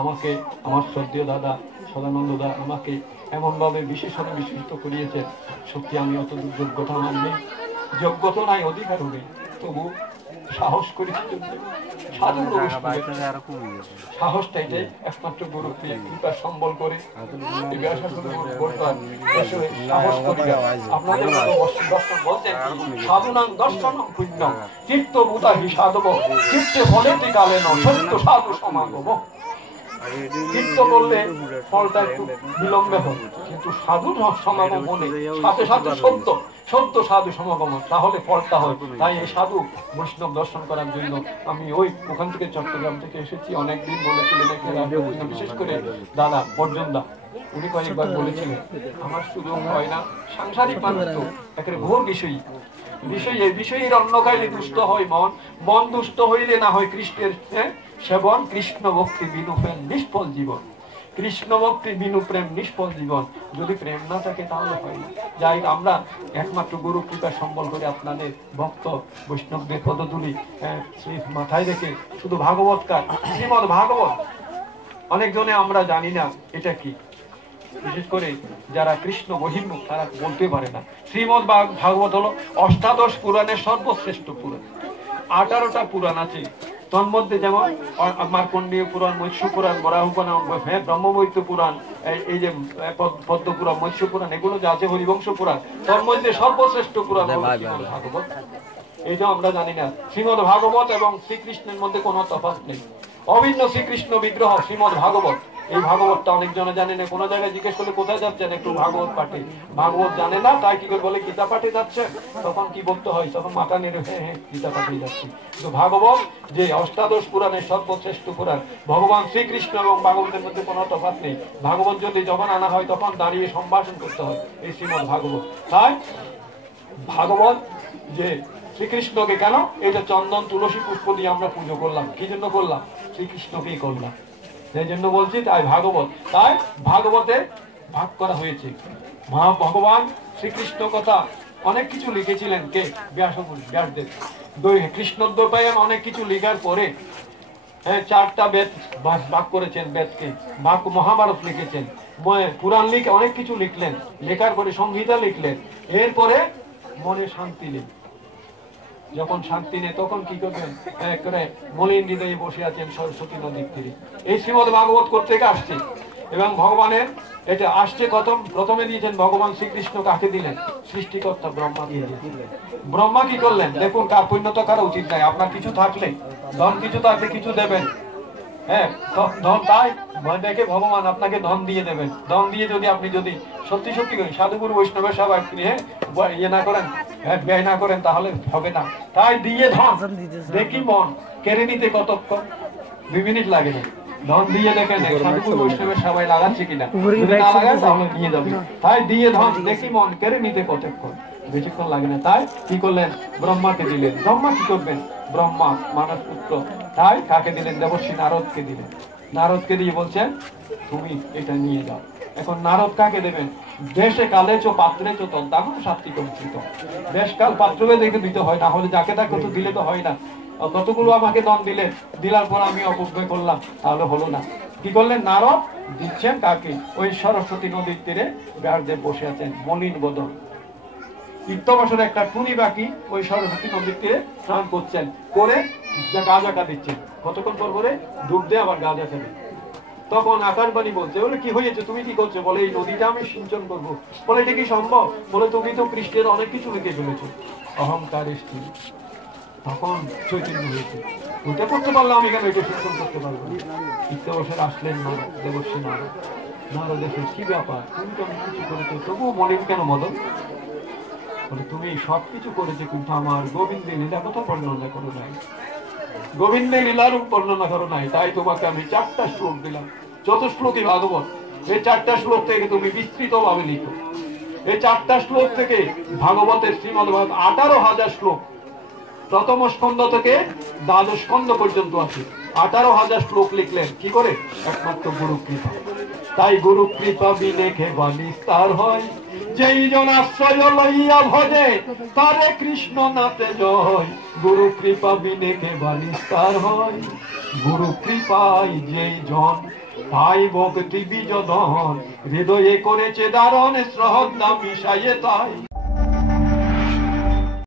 আমাকে আমার শ্রদ্ধেয় দাদা সদানন্দ দা আমাকে এমনভাবে বিশেষভাবে বিস্মিত করিয়েছেন। সত্যি আমি অত যোগ্যতা আমার নেই, যোগ্যতা নাই, অধিকারও নেই, তবু সাহস করেছি। সাহসটা এটাই একমাত্র গুরু কৃপা সম্বল করে সাহস করি। আপনাদের বলছেন সাধুনাং দর্শনং পুণ্যং চিত্তভূতাহি সাধব চিত্তে ফলেতি কালেন সত্য সাধু সমাগম। চিত্ত করলে ফলটা একটু বিলম্বে হয়, কিন্তু সাধু সমাগম হলে সাথে সাথে সত্য সাধু সমাগম, তাহলে ফলটা হয়। তাই এই সাধু বৈষ্ণব দর্শন করার জন্য আমি ওখান থেকে চট্টগ্রাম থেকে এসেছি। অনেকদিন বলেছিলেন, বিশেষ করে দাদা অর্জুন দা, উনি কয়েকবার বলেছিলেন আমার শুধু হয় না সাংসারিক মানুষ তো একেবারে ভোর বিষয়ের অন্য খাইলে দুষ্ট হয় মন, মন দুষ্ট হইলে না হয় কৃষ্ণের সেবন, কৃষ্ণ ভক্তি বিনু প্রেম নিষ্ফল জীবন, কৃষ্ণ ভক্তি বিনু প্রেম নিষ্ফল জীবন। যদি প্রেম না থাকে তাহলে হয় না। যাই আমরা একমাত্র গুরু কৃপা সম্বল করে আপনাদের ভক্ত বৈষ্ণবদের পদধূলি মাথায় রেখে শুধু ভাগবতকার শ্রীমদ ভাগবত অনেকজনে আমরা জানি না এটা কি, বিশেষ করে যারা কৃষ্ণ বহির্মুখ তারা বলতে পারে না। শ্রীমদ ভাগবত হলো অষ্টাদশ পুরাণের সর্বশ্রেষ্ঠ পুরাণ। 18টা পুরাণ আছে, তন্মধ্যে যেমন মার্কণ্ডেয় পুরাণ, মৎস্য পুরাণ, বরাহ পুরাণ, ব্রহ্মবৈদ্য পুরাণ, এই যে পদ্ম পুরাণ, মৎস্য পুরাণ, এগুলো যা আছে হরিবংশ পুরাণ, তার মধ্যে সর্বশ্রেষ্ঠ পুরাণ শ্রীমদ ভাগবত। এইটা আমরা জানি না। শ্রীমদ ভাগবত এবং শ্রীকৃষ্ণের মধ্যে কোনো তফাৎ নেই, অভিন্ন শ্রীকৃষ্ণ বিগ্রহ শ্রীমদ ভাগবত। এই ভাগবতটা অনেকজনে জানে না। কোনো জায়গায় জিজ্ঞেস করলে কোথায় যাচ্ছেন, একটু ভাগবত পাঠে, ভাগবত জানে না, তাই কি করে বলে গীতা পাঠে যাচ্ছে। তখন কি বলতে হয়, তখন মাথা নেড়ে হ্যাঁ গীতা পাঠে যাচ্ছি। কিন্তু ভাগবত যে অষ্টাদশ পুরাণের সর্বশ্রেষ্ঠ পুরাণ, ভগবান শ্রীকৃষ্ণ এবং ভাগবতের মধ্যে কোনো তফাৎ নেই। ভাগবত যদি যখন আনা হয় তখন দাঁড়িয়ে সম্ভাষণ করতে হয়, এই শ্রীমদ ভাগবত। তাই ভাগবত যে শ্রীকৃষ্ণকে কেন এই যে চন্দন তুলসী পুষ্প দিয়ে আমরা পুজো করলাম, কি জন্য করলাম? শ্রীকৃষ্ণকেই করলাম, সেই জন্য বলছি। তাই ভাগবত, তাই ভাগবতে ভাগ করা হয়েছে। ভগবান শ্রীকৃষ্ণ কথা অনেক কিছু লিখেছিলেন কে? ব্যাসদেব। কৃষ্ণোদ্যোপায়ন অনেক কিছু লেখার পরে 4টা বেদ ভাগ করেছেন, বেদকে ভাগ, মহাভারত লিখেছেন, পুরাণ লিখে অনেক কিছু লিখলেন, লেখার পরে সংহিতা লিখলেন। এরপরে মনে শান্তি নেই, যখন শান্তি নেই তখন কি করবেন? করে মলিন হৃদয়ে বসে আছেন সরস্বতী নদীর তীরে। এই শ্রীমদ ভাগবত করতে আসছে এবং ভগবানের এটা আসছে প্রথমে দিয়েছেন ভগবান শ্রীকৃষ্ণ। কাকে দিলেন? সৃষ্টিকর্তা ব্রহ্মা দিয়ে দিলেন। ব্রহ্মা কি করলেন? দেখুন কার পরিণত করা উচিত নাই। আপনার কিছু থাকলে, ধন কিছু থাকলে কিছু দেবেন, ধন, তাই দেখে ভগবান আপনাকে ধন দিয়ে দেবেন। ধন দিয়ে যদি আপনি যদি সত্যি সত্যি করেন সাধুগুরু বৈষ্ণবের সবাই ইয়ে না করেন, ব্যয় না করেন, তাহলে হবে না। তাই দিয়ে ধন দেখি মন কেড়ে নিতে কতক্ষণ, 2 মিনিট লাগে না। ধন দিয়ে দেখেন সাধুগুরু বৈষ্ণবের সবাই লাগাচ্ছে কিনা, যদি না লাগায় তাহলে নিয়ে যাবে। তাই দিয়ে ধন দেখি মন কেড়ে নিতে কতক্ষণ, বেশিক্ষণ লাগে না। তাই কি করলেন? ব্রহ্মাকে দিলেন। ব্রহ্মা কি করবেন? ব্রহ্মা মানস পুত্র, তাই কাকে দিলেন? দেবর্ষী নারদকে দিলেন। নারদকে দিয়ে বলছেন তুমি এটা নিয়ে যাও। এখন নারদ কাকে দেবেন? দেশে কালে চো পাত্রে চো তখন সাত্বিক অনুষ্ঠিত। দেশ কাল পাত্রকে দেখে দিতে হয়, না হলে যাকে তাকে তো দিলে তো হয় না। কতগুলো আমাকে দন দিলার পর আমি অপব্যয় করলাম, তাহলে হলো না। কি করলেন? নারদ দিচ্ছেন কাকে? ওই সরস্বতী নদীর তীরে ব্যাসদেব বসে আছেন মলিন বদন, ইত্যবসরে একটা টুনি বাকি ওই সরস্বতী নদীর তীরে স্নান করছেন, করে গাঁজা দিচ্ছেন। কতক্ষণ পর পরে ডুব দিয়ে আবার গাঁজা খাবে। তখন আকাশবাণী বলছে, বলে কি হয়েছে, তুমি কি করছো? বলে এই নদীটা আমি সিঞ্চন করবো। বলে এটা কি সম্ভব? বলে তুমি তো কৃষ্ণের অনেক কিছু লিখে ফেলেছো, অহংকারের স্ত্রী। তখন চৈতন্য হয়েছে, ওইটা করতে পারলাম আমি কেন এটা সিঞ্চন করতে পারবো? ইত্যবসরে আসলেন নারদ, দেবর্ষী নারদ। নারদ দেখে কি ব্যাপার, তুমি তো অনেক কিছু করেছো, তবুও মলিন কেন মদন? বলে তুমি সবকিছু করেছো, কিন্তু আমার গোবিন্দের লীলা কথা বর্ণনা করো নাই, গোবিন্দের লীলার বর্ণনা করো নাই। তাই তোমাকে আমি 4টা শ্লোক দিলাম, চতুশ্লোকী ভাগবত। এই 4টা শ্লোক থেকে তুমি বিস্তৃত ভাবে লিখো। এই 4টা শ্লোক থেকে ভাগবতের শ্রীমদ ভাগবত 18,000 শ্লোক, প্রথম স্কন্ধ থেকে 12 স্কন্ধ পর্যন্ত আছে। 18,000 শ্লোক লিখলেন কি করে? একমাত্র গুরু কৃপা। তাই গুরু কৃপা বিলেখে বা নিস্তার হয়, যেই জন আশ্রয় লইয়া ভজে তারে কৃষ্ণ নাতে জয়। গুরু কৃপা বিলেখে বা নিস্তার হয়, গুরু কৃপায় যেই জন তাই ভক্তি বিজদন হৃদয়ে করেছে দারণ শ্রদ্ধা মিশাইয়ে তাই